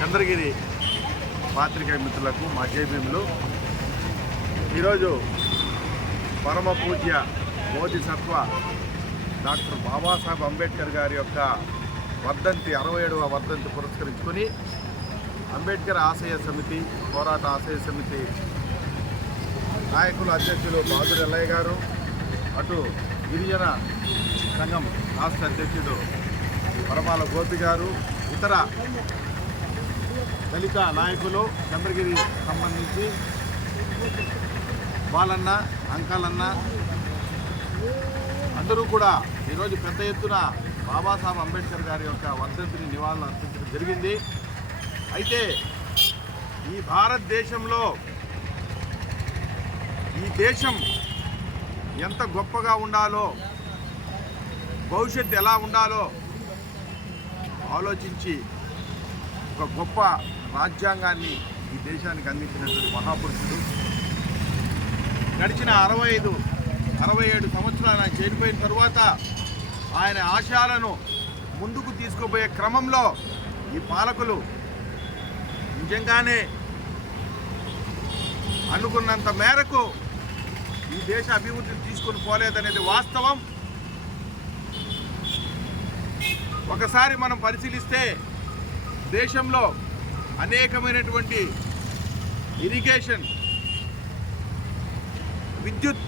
చంద్రగిరి పాత్రికేయ మిత్రులకు మా జైభీములు. ఈరోజు పరమ పూజ్య బోధిసత్వ డాక్టర్ బాబాసాహెబ్ అంబేద్కర్ గారి యొక్క వర్ధంతి 67వ వర్ధంతి పురస్కరించుకొని అంబేద్కర్ ఆశయ సమితి, పోరాట ఆశయ సమితి నాయకులు అధ్యక్షులు బాదురి ఎల్లయ్య గారు, అటు గిరిజన సంఘం రాష్ట్ర అధ్యక్షుడు పరమాల గోపి గారు, ఇతర దళిత నాయకులు చంద్రగిరి సంబంధించి బాలన్న, అంకలన్న అందరూ కూడా ఈరోజు పెద్ద ఎత్తున బాబాసాహెబ్ అంబేద్కర్ గారి యొక్క వర్ధంతిని నివాళులు అర్పించడం జరిగింది. అయితే ఈ భారతదేశంలో ఈ దేశం ఎంత గొప్పగా ఉండాలో, భవిష్యత్తు ఎలా ఉండాలో ఆలోచించి ఒక గొప్ప రాజ్యాంగాన్ని ఈ దేశానికి అందించినటువంటి మహాపురుషుడు. గడిచిన 67 సంవత్సరాలు ఆయన చేరిపోయిన తరువాత ఆయన ఆశయాలను ముందుకు తీసుకుపోయే క్రమంలో ఈ పాలకులు నిజంగానే అనుకున్నంత మేరకు ఈ దేశ అభివృద్ధిని తీసుకొని పోలేదనేది వాస్తవం. ఒకసారి మనం పరిశీలిస్తే దేశంలో అనేకమైనటువంటి ఇరిగేషన్, విద్యుత్,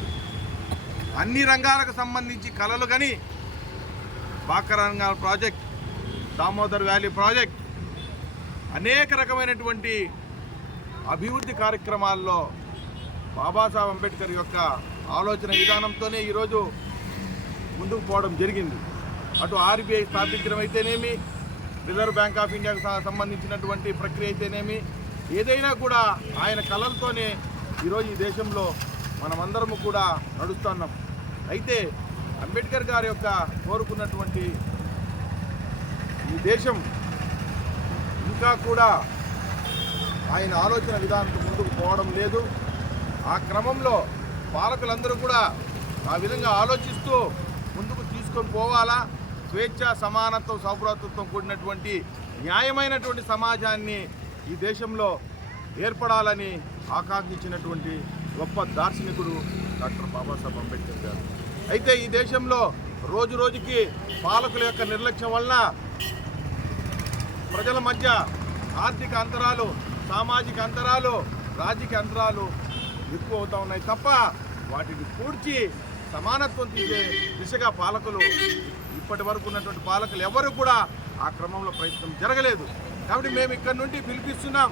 అన్ని రంగాలకు సంబంధించి కలలు కానీ బాకరంగాల ప్రాజెక్ట్, దామోదర్ వ్యాలీ ప్రాజెక్ట్, అనేక రకమైనటువంటి అభివృద్ధి కార్యక్రమాల్లో బాబాసాహెబ్ అంబేద్కర్ యొక్క ఆలోచన విధానంతోనే ఈరోజు ముందుకు పోవడం జరిగింది. అటు ఆర్బీఐ స్థాపించడం అయితేనేమి, రిజర్వ్ బ్యాంక్ ఆఫ్ ఇండియాకు సంబంధించినటువంటి ప్రక్రియ అయితేనేమి, ఏదైనా కూడా ఆయన కళలతోనే ఈరోజు ఈ దేశంలో మనమందరము కూడా నడుస్తున్నాం. అయితే అంబేద్కర్ గారి యొక్క కోరుకున్నటువంటి ఈ దేశం ఇంకా కూడా ఆయన ఆలోచన విధానంతో ముందుకు పోవడం లేదు. ఆ క్రమంలో పాలకులందరూ కూడా ఆ విధంగా ఆలోచిస్తూ ముందుకు తీసుకొని పోవాలా, స్వేచ్ఛ, సమానత్వం, సౌభ్రాతృత్వం కూడినటువంటి న్యాయమైనటువంటి సమాజాన్ని ఈ దేశంలో ఏర్పడాలని ఆకాంక్షించినటువంటి గొప్ప దార్శనికుడు డాక్టర్ బాబాసాహెబ్ అంబేద్కర్ గారు. అయితే ఈ దేశంలో రోజు రోజుకి పాలకుల యొక్క నిర్లక్ష్యం వలన ప్రజల మధ్య ఆర్థిక అంతరాలు, సామాజిక అంతరాలు, రాజకీయ అంతరాలు ఎక్కువ అవుతూ ఉన్నాయి తప్ప వాటిని పూడ్చి సమానత్వం తీసే దిశగా పాలకులు, ఇప్పటి వరకు ఉన్నటువంటి పాలకులు ఎవరు కూడా ఆ క్రమంలో ప్రయత్నం జరగలేదు. కాబట్టి మేము ఇక్కడి నుండి పిలిపిస్తున్నాం,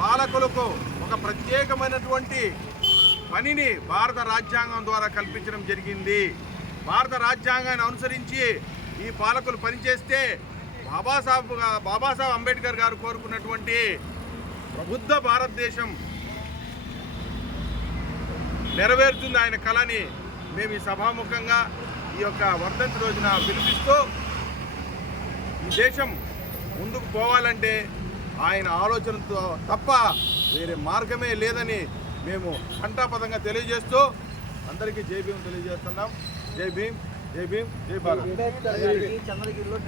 పాలకులకు ఒక ప్రత్యేకమైనటువంటి పనిని భారత రాజ్యాంగం ద్వారా కల్పించడం జరిగింది. భారత రాజ్యాంగాన్ని అనుసరించి ఈ పాలకులు పనిచేస్తే బాబాసాహెబ్ అంబేద్కర్ గారు కోరుకున్నటువంటి ప్రబుద్ధ భారతదేశం నెరవేరుతుంది ఆయన కళని మేము ఈ సభాముఖంగా ఈ యొక్క వర్ధంతి రోజున పిలిపిస్తూ, ఈ దేశం ముందుకు పోవాలంటే ఆయన ఆలోచనతో తప్ప వేరే మార్గమే లేదని మేము ఘంటాపదంగా తెలియజేస్తూ అందరికీ జై భీమ్ తెలియజేస్తున్నాం. జై భీమ్, జై భీమ్, జై భారత్.